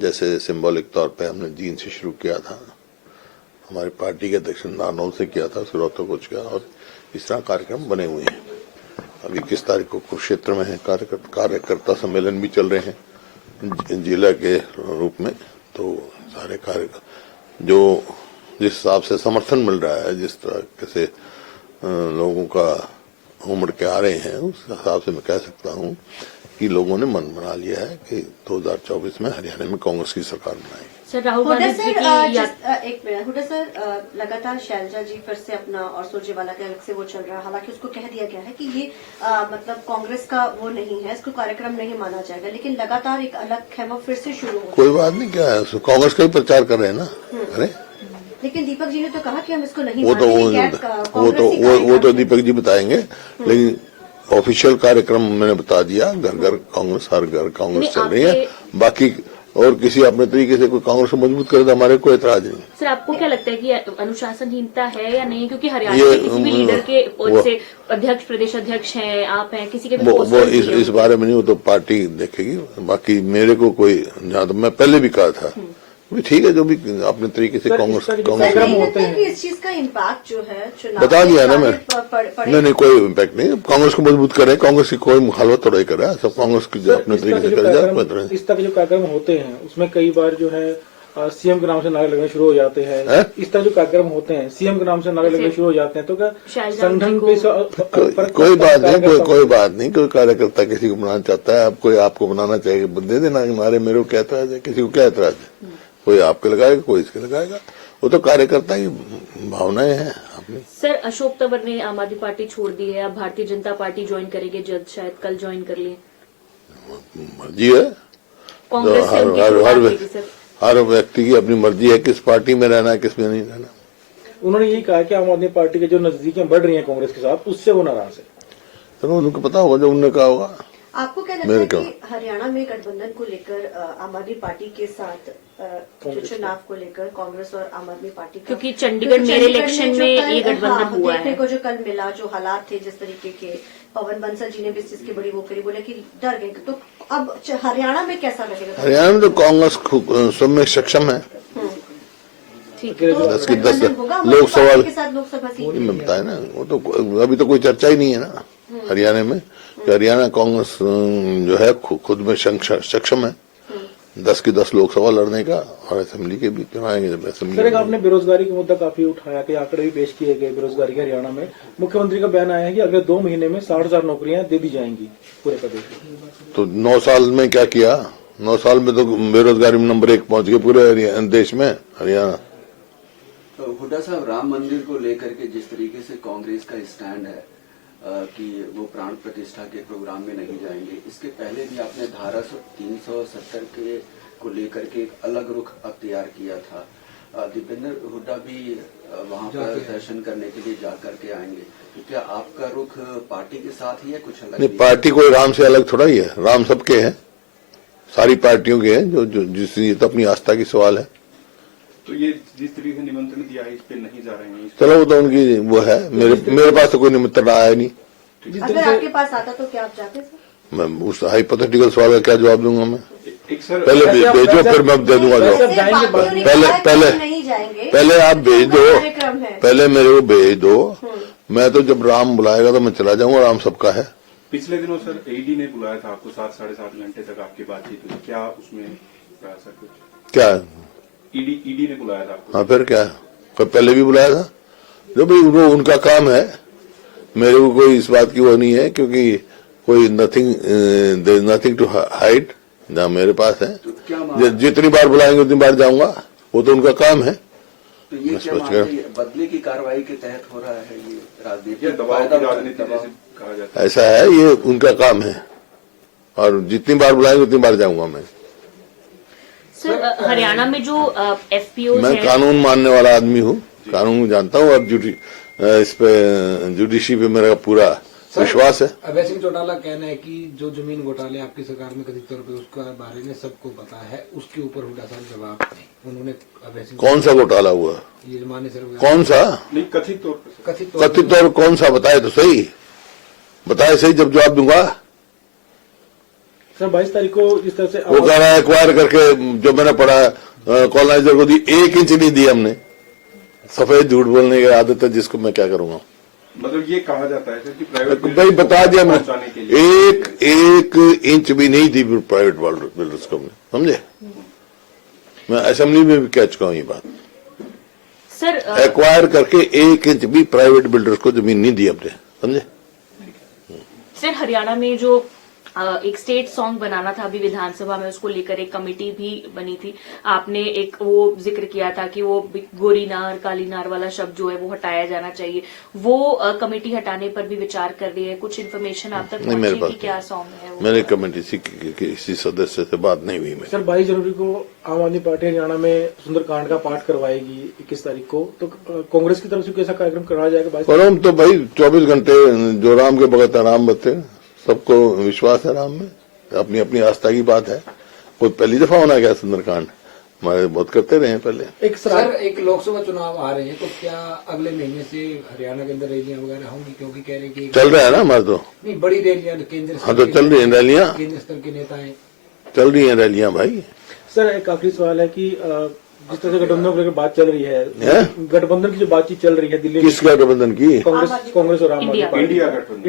जैसे सिंबॉलिक तौर पे हमने जीन से शुरू किया था, हमारी पार्टी के अध्यक्ष नारनौल से किया था, फिर रोहतक किया, और इस तरह कार्यक्रम बने हुए हैं। अभी 21 तारीख को कुरुक्षेत्र में है कार्यकर्ता सम्मेलन भी चल रहे हैं जिला के रूप में। तो सारे कार्य जो जिस हिसाब से समर्थन मिल रहा है, जिस तरह से लोगों का उमड़ के आ रहे हैं, उस हिसाब से मैं कह सकता हूं कि लोगों ने मन बना लिया है कि 2024 में हरियाणा में कांग्रेस की सरकार बनाएगी। सर राहुल गांधी जी की एक मिनट हुड्डा सर, लगातार शैलजा जी फिर से अपना और सुरजेवाला के अलग से वो चल रहा है। हालांकि उसको कह दिया गया है कि ये मतलब कांग्रेस का वो नहीं है, इसको कार्यक्रम नहीं माना जाएगा, लेकिन लगातार एक अलग खेमा फिर से शुरू हो। कोई बात नहीं, क्या है, कांग्रेस का ही प्रचार कर रहे हैं ना। अरे लेकिन दीपक जी ने तो कहा कि हम इसको नहीं वो तो दीपक जी बताएंगे, लेकिन ऑफिशियल कार्यक्रम मैंने बता दिया, घर घर कांग्रेस, हर घर कांग्रेस चल रही है। बाकी और किसी अपने तरीके से कोई कांग्रेस को मजबूत करे तो हमारे कोई एतराज नहीं। सर आपको क्या लगता है कि अनुशासनहीनता है या नहीं, क्योंकि हरियाणा के किसी भी लीडर के पद से अध्यक्ष, प्रदेश अध्यक्ष हैं, आप हैं, किसी के भी वो इस बारे में नहीं, वो तो पार्टी देखेगी। बाकी मेरे को कोई, जहाँ तो मैं पहले भी कहा था, ठीक है, जो भी अपने तरीके से कांग्रेस होते हैं, इस चीज का इम्पैक्ट जो है चुनाव बता दिया ना मैं। नहीं, कोई इम्पैक्ट नहीं। कांग्रेस को मजबूत करे, कांग्रेस की कोई मुखालफत थोड़ा ही करे, सब कांग्रेस की जो अपने तरीके से करे जाए। इस तरह के जो कार्यक्रम होते हैं उसमें कई बार जो है सीएम के नाम से नारे लगने शुरू हो जाते हैं। इस तरह जो कार्यक्रम होते हैं सीएम के नाम से नारे लगने शुरू हो जाते हैं, तो क्या संगठन पे कोई बात नहीं, कोई बात नहीं। कोई कार्यकर्ता किसी को बनाना चाहता है, अब कोई आपको बनाना चाहिए, दे देना नारे। मेरे को क्या एतराज है, किसी को क्या एतराज है? कोई आपके लगाएगा, कोई इसके लगाएगा, वो तो कार्यकर्ता की भावनाएं हैं अपनी। सर अशोक तंवर ने आम आदमी पार्टी छोड़ दी है, अब भारतीय जनता पार्टी ज्वाइन करेंगे, जल्द शायद कल ज्वाइन कर लें। मर्जी है, कांग्रेस हर व्यक्ति की अपनी मर्जी है किस पार्टी में रहना है, किस में नहीं रहना। उन्होंने यही कहा कि आम आदमी पार्टी के जो नजदीकियां बढ़ रही हैं कांग्रेस के साथ, उससे वो नाराज है। तो उनको पता होगा जो उन्होंने कहा होगा। आपको क्या लगता है कि हरियाणा में गठबंधन को लेकर आम आदमी पार्टी के साथ जो चुनाव को लेकर कांग्रेस और आम आदमी पार्टी, क्योंकि चंडीगढ़ मेरे इलेक्शन में ये गठबंधन हुआ है, देखने को जो कल मिला, जो हालात थे जिस तरीके के, पवन बंसल जी ने भी इस चीज की बड़ी वो करी, बोले कि डर गए। तो अब हरियाणा में कैसा रहेगा? हरियाणा में तो कांग्रेस सब में सक्षम है। ठीक है, 10 की 10 लोकसभा के साथ लोकसभा सीट में बताया ना, वो तो अभी तो कोई चर्चा ही नहीं है ना हरियाणा में। हरियाणा कांग्रेस जो है खुद में सक्षम है 10 की 10 लोकसभा लड़ने का, और असेंबली के भी चुनाएंगे। जब असेंबली आपने बेरोजगारी का मुद्दा काफी उठाया कि आंकड़े भी पेश किए गए बेरोजगारी के। हरियाणा में मुख्यमंत्री का बयान आया है कि अगले 2 महीने में 60,000 नौकरियां दे दी जाएंगी पूरे प्रदेश में। तो 9 साल में क्या किया? 9 साल में तो बेरोजगारी में नंबर 1 पहुंच गए पूरे देश में हरियाणा। तो हुड्डा साहब, राम मंदिर को लेकर के जिस तरीके से कांग्रेस का स्टैंड है कि वो प्राण प्रतिष्ठा के प्रोग्राम में नहीं जाएंगे, इसके पहले भी आपने धारा 370 के को लेकर के एक अलग रुख अख्तियार किया था। दीपेंद्र हुड्डा भी वहां पर दर्शन करने के लिए जाकर के आएंगे, तो क्या आपका रुख पार्टी के साथ ही है, कुछ अलग? नहीं, पार्टी कोई राम से अलग थोड़ा ही है, राम सबके है, सारी पार्टियों के हैं। जो जिस तो अपनी आस्था की सवाल है। तो ये जिस तरीके से निमंत्रण दिया है, इस पे नहीं जा रहे हैं? चलो वो तो उनकी वो है, मेरे पास तो कोई निमंत्रण आया नहीं। अगर आपके पास आता तो क्या आप जाते सर? मैं उस हाइपोथेटिकल सवाल का क्या जवाब दूंगा? मैं पहले भेजो, फिर मैं दे दूंगा जवाब। पहले आप भेज दो, पहले मेरे को भेज दो। मैं तो जब राम बुलाएगा तो मैं चला जाऊंगा, राम सबका है। पिछले दिनों सर ईडी ने बुलाया था आपको, 7 साढ़े 7 घंटे तक आपकी बातचीत हुई, क्या उसमें सर कुछ? क्या ईडी ने बुलाया था आपको? हाँ, फिर क्या, पहले भी बुलाया था। जो भाई वो उनका काम है, मेरे को कोई इस बात की वो नहीं है, क्योंकि कोई नथिंग टू हाइड जहाँ मेरे पास है। तो जितनी बार बुलाएंगे उतनी बार जाऊंगा, वो तो उनका काम है। तो ये क्या बदले की कार्रवाई के तहत हो रहा है, ये राजनीति कहा जाता है? ऐसा है, ये उनका काम है, और जितनी बार बुलाएंगे उतनी बार जाऊंगा मैं। सर हरियाणा में जो एफपीओ, मैं कानून मानने वाला आदमी हूँ, कानून जानता हूँ, और इस पे जुडिशरी पे मेरा पूरा विश्वास है। अभय सिंह चौटाला कहना है कि जो जमीन घोटाले आपकी सरकार में कथित तौर पे उसका बारे में सबको पता है, उसके ऊपर हुड्डा साहब जवाब नहीं। उन्होंने अभय सिंह, कौन सा घोटाला हुआ? ये मान्य सर, कौन सा? नहीं, कथित तौर पर। कथित तौर कौन सा? बताए तो सही, बताए सही, जब जवाब दूंगा। सर 22 तारीख को जिस तरह से वो कह रहा है एक्वायर करके, जो मैंने पढ़ा कॉलोनाइजर को दी, 1 इंच नहीं दी हमने। सफेद झूठ बोलने की आदत है जिसको मैं क्या करूंगा। मतलब ये कहा जाता है सर कि प्राइवेट भाई बता दिया मैंने, पहुंचाने के लिए 1 इंच भी नहीं दी प्राइवेट बिल्डर्स को हमने, समझे। मैं असेंबली में भी कह चुका हूं ये बात। सर एक्वायर करके 1 इंच भी प्राइवेट बिल्डर्स को जमीन नहीं दी हमने, समझे। सर हरियाणा में जो एक स्टेट सॉन्ग बनाना था अभी विधानसभा में, उसको लेकर एक कमेटी भी बनी थी। आपने एक वो जिक्र किया था कि वो गोरी नार काली नार वाला शब्द जो है वो हटाया जाना चाहिए। वो कमेटी हटाने पर भी विचार कर रही है। कुछ इन्फॉर्मेशन आप तक नहीं मेरे पहुंची पास कि क्या सॉन्ग है वो? मेरी कमेटी किसी सदस्य से बात नहीं हुई मेरी। सर 22 जनवरी को आम आदमी पार्टी हरियाणा में सुंदरकांड का पाठ करवाएगी 21 तारीख को, तो कांग्रेस की तरफ से कैसा कार्यक्रम करवाया जाएगा 22 और हम तो भाई 24 घंटे जो राम के भगत राम बते, सबको विश्वास है राम में, अपनी अपनी आस्था की बात है। कोई पहली दफा होना क्या सुंदरकांड, हमारे बहुत करते रहे हैं पहले। एक सर एक लोकसभा चुनाव आ रहे हैं, तो क्या अगले महीने से हरियाणा के अंदर रैलियां वगैरह होंगी? क्योंकि कह रहे हैं कि चल रहा है ना हमारे तो। नहीं, बड़ी रैलियां केंद्र हाँ तो चल रही हैं रैलियां, केंद्र स्तर के नेता हैं। चल रही हैं रैलियां भाई। सर एक आखिरी सवाल है कि जिस तरह से गठबंधन को लेकर बात चल रही है, गठबंधन की जो बातचीत चल रही है दिल्ली में, किस गठबंधन की? कांग्रेस और आम आदमी पार्टी, इंडिया गठबंधन,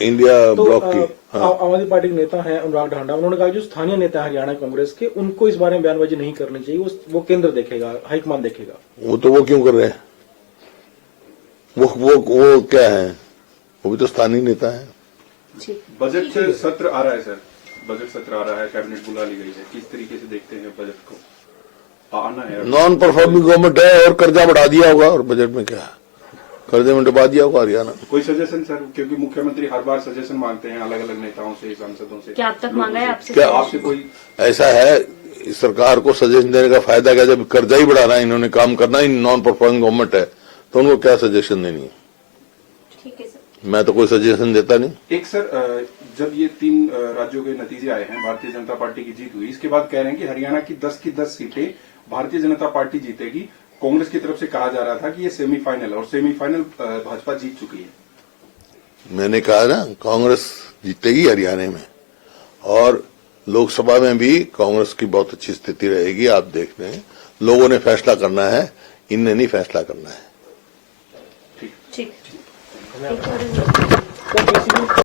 इंडिया तो ब्लॉक की। हाँ। आम आदमी पार्टी के नेता हैं अनुराग ढांडा, उन्होंने कहा जो स्थानीय नेता है हरियाणा कांग्रेस के, उनको इस बारे में बयानबाजी नहीं करनी चाहिए, वो केंद्र देखेगा, हाईकमान देखेगा। वो क्यों कर रहे हैं? वो क्या है, वो भी तो स्थानीय नेता है। बजट सत्र आ रहा है सर, बजट सत्र आ रहा है, कैबिनेट बुला ली गई है, किस तरीके से देखते हैं बजट को? आना है, नॉन परफॉर्मिंग गवर्नमेंट है और कर्जा बढ़ा दिया होगा, और बजट में क्या है, कर्जे में डुबा दिया होगा हरियाणा। कोई सजेशन सर, क्योंकि मुख्यमंत्री हर बार सजेशन मांगते हैं अलग अलग नेताओं से, सांसदों से। क्या अब तक मांगा है आपसे? क्या आपसे कोई ऐसा है, सरकार को सजेशन देने का फायदा क्या? जब कर्जा ही बढ़ाना है इन्होंने, काम करना ही नॉन परफॉर्मिंग गवर्नमेंट है, तो उनको क्या सजेशन देनी है? ठीक है सर। मैं तो कोई सजेशन देता नहीं। एक सर, जब ये 3 राज्यों के नतीजे आए हैं, भारतीय जनता पार्टी की जीत हुई, इसके बाद कह रहे हैं कि हरियाणा की 10 की 10 सीटें भारतीय जनता पार्टी जीतेगी। कांग्रेस की तरफ से कहा जा रहा था कि ये सेमीफाइनल, और सेमीफाइनल भाजपा जीत चुकी है। मैंने कहा ना, कांग्रेस जीतेगी हरियाणा में, और लोकसभा में भी कांग्रेस की बहुत अच्छी स्थिति रहेगी। आप देख रहे हैं, लोगों ने फैसला करना है, इनने नहीं फैसला करना है। ठीक।